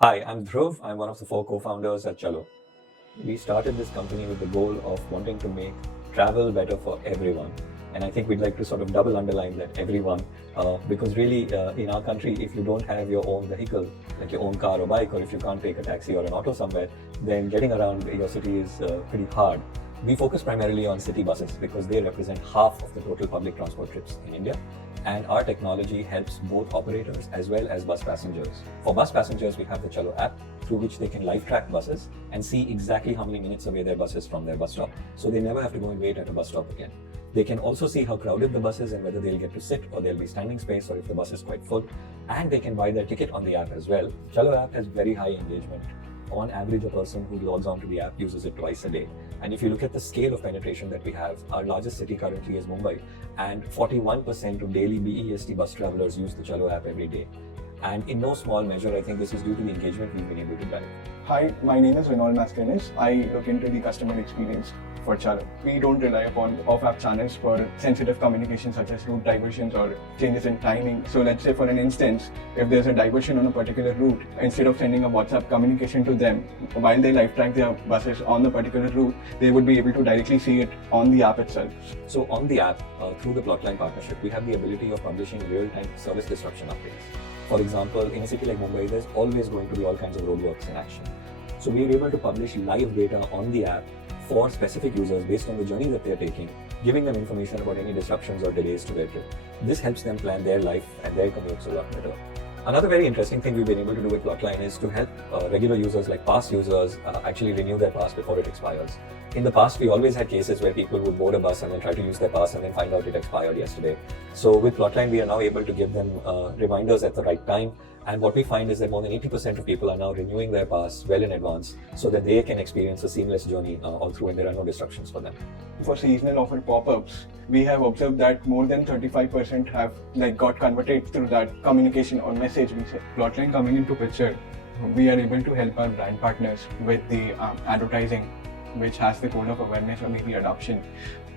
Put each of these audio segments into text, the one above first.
Hi, I'm Dhruv. I'm one of the four co-founders at Chalo. We started this company with the goal of wanting to make travel better for everyone. And I think we'd like to sort of double underline that everyone, because really in our country, if you don't have your own vehicle, like your own car or bike, or if you can't take a taxi or an auto somewhere, then getting around your city is pretty hard. We focus primarily on city buses because they represent half of the total public transport trips in India. And our technology helps both operators as well as bus passengers. For bus passengers, we have the Chalo app through which they can live track buses and see exactly how many minutes away their bus is from their bus stop. So they never have to go and wait at a bus stop again. They can also see how crowded the bus is and whether they'll get to sit or there'll be standing space or if the bus is quite full. And they can buy their ticket on the app as well. Chalo app has very high engagement. On average, a person who logs onto the app uses it twice a day. And if you look at the scale of penetration that we have, our largest city currently is Mumbai, and 41% of daily BEST bus travelers use the Chalo app every day. And in no small measure, I think this is due to the engagement we've been able to drive. Hi, my name is renewals. I look into the customer experience for Chalo. We don't rely upon off-app channels for sensitive communication such as route diversions or changes in timing. So let's say for an instance, if there's a diversion on a particular route, instead of sending a WhatsApp communication to them, while they live track their buses on the particular route, they would be able to directly see it on the app itself. So on the app, through the Plotline partnership, we have the ability of publishing real-time service disruption updates. For example, in a city like Mumbai, there's always going to be all kinds of roadworks in action. So we are able to publish live data on the app for specific users based on the journey that they're taking, giving them information about any disruptions or delays to their trip. This helps them plan their life and their commutes a lot better. Another very interesting thing we've been able to do with Plotline is to help regular users like pass users actually renew their pass before it expires. In the past, we always had cases where people would board a bus and then try to use their pass and then find out it expired yesterday. So with Plotline, we are now able to give them reminders at the right time. And what we find is that more than 80% of people are now renewing their pass well in advance so that they can experience a seamless journey all through and there are no disruptions for them. For seasonal offer pop-ups, we have observed that more than 35% have got converted through that communication or message we say. Plotline coming into picture, we are able to help our brand partners with the advertising, which has the goal of awareness or maybe adoption.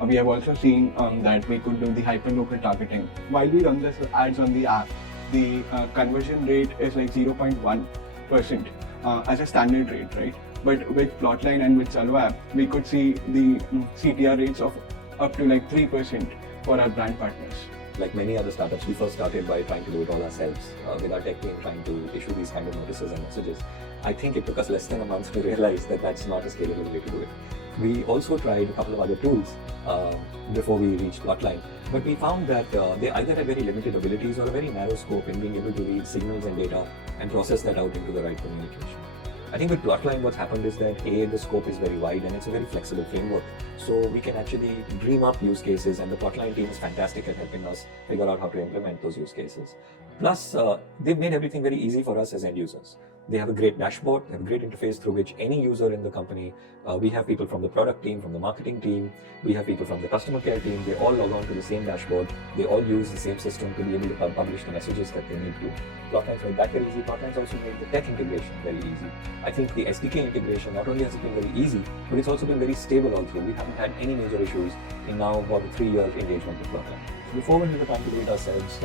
We have also seen that we could do the hyperlocal targeting. While we run this ads on the app, the conversion rate is like 0.1% as a standard rate, right? But with Plotline and with Chalo app, we could see the CTR rates of up to 3% for our brand partners. Like many other startups, we first started by trying to do it all ourselves, with our tech team trying to issue these kind of notices and messages. I think it took us less than a month to realize that that's not a scalable way to do it. We also tried a couple of other tools before we reached Plotline, but we found that they either had very limited abilities or a very narrow scope in being able to read signals and data and process that out into the right communication. I think with Plotline, what's happened is that the scope is very wide and it's a very flexible framework. So we can actually dream up use cases, and the Plotline team is fantastic at helping us figure out how to implement those use cases. Plus, they've made everything very easy for us as end users. They have a great dashboard, they have a great interface through which any user in the company, we have people from the product team, from the marketing team, we have people from the customer care team, they all log on to the same dashboard, they all use the same system to be able to publish the messages that they need to. Plotline's made that very easy. Plotline's also made the tech integration very easy. I think the SDK integration, not only has it been very easy, but it's also been very stable all through. We haven't had any major issues in now about the 3-year engagement with Plotline. Before, when we were trying to do it ourselves,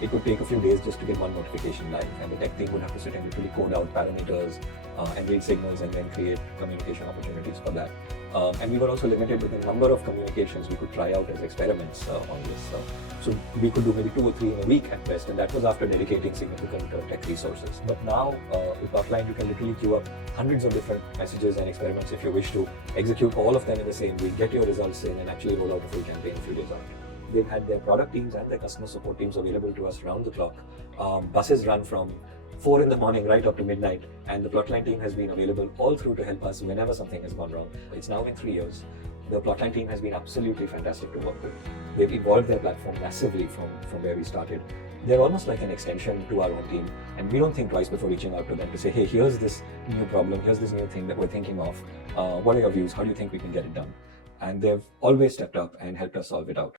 it would take a few days just to get one notification live, and the tech team would have to sit and literally code out parameters and read signals and then create communication opportunities for that. And we were also limited with the number of communications we could try out as experiments on this. So we could do maybe 2 or 3 in a week at best, and that was after dedicating significant tech resources. But now with Plotline, you can literally queue up hundreds of different messages and experiments if you wish to, execute all of them in the same week, get your results in, and actually roll out a full campaign a few days after. They've had their product teams and their customer support teams available to us round the clock. Buses run from 4 in the morning right up to midnight, and the Plotline team has been available all through to help us whenever something has gone wrong. It's now been 3 years. The Plotline team has been absolutely fantastic to work with. They've evolved their platform massively from where we started. They're almost like an extension to our own team, and we don't think twice before reaching out to them to say, hey, here's this new problem, here's this new thing that we're thinking of. What are your views? How do you think we can get it done? And they've always stepped up and helped us solve it out.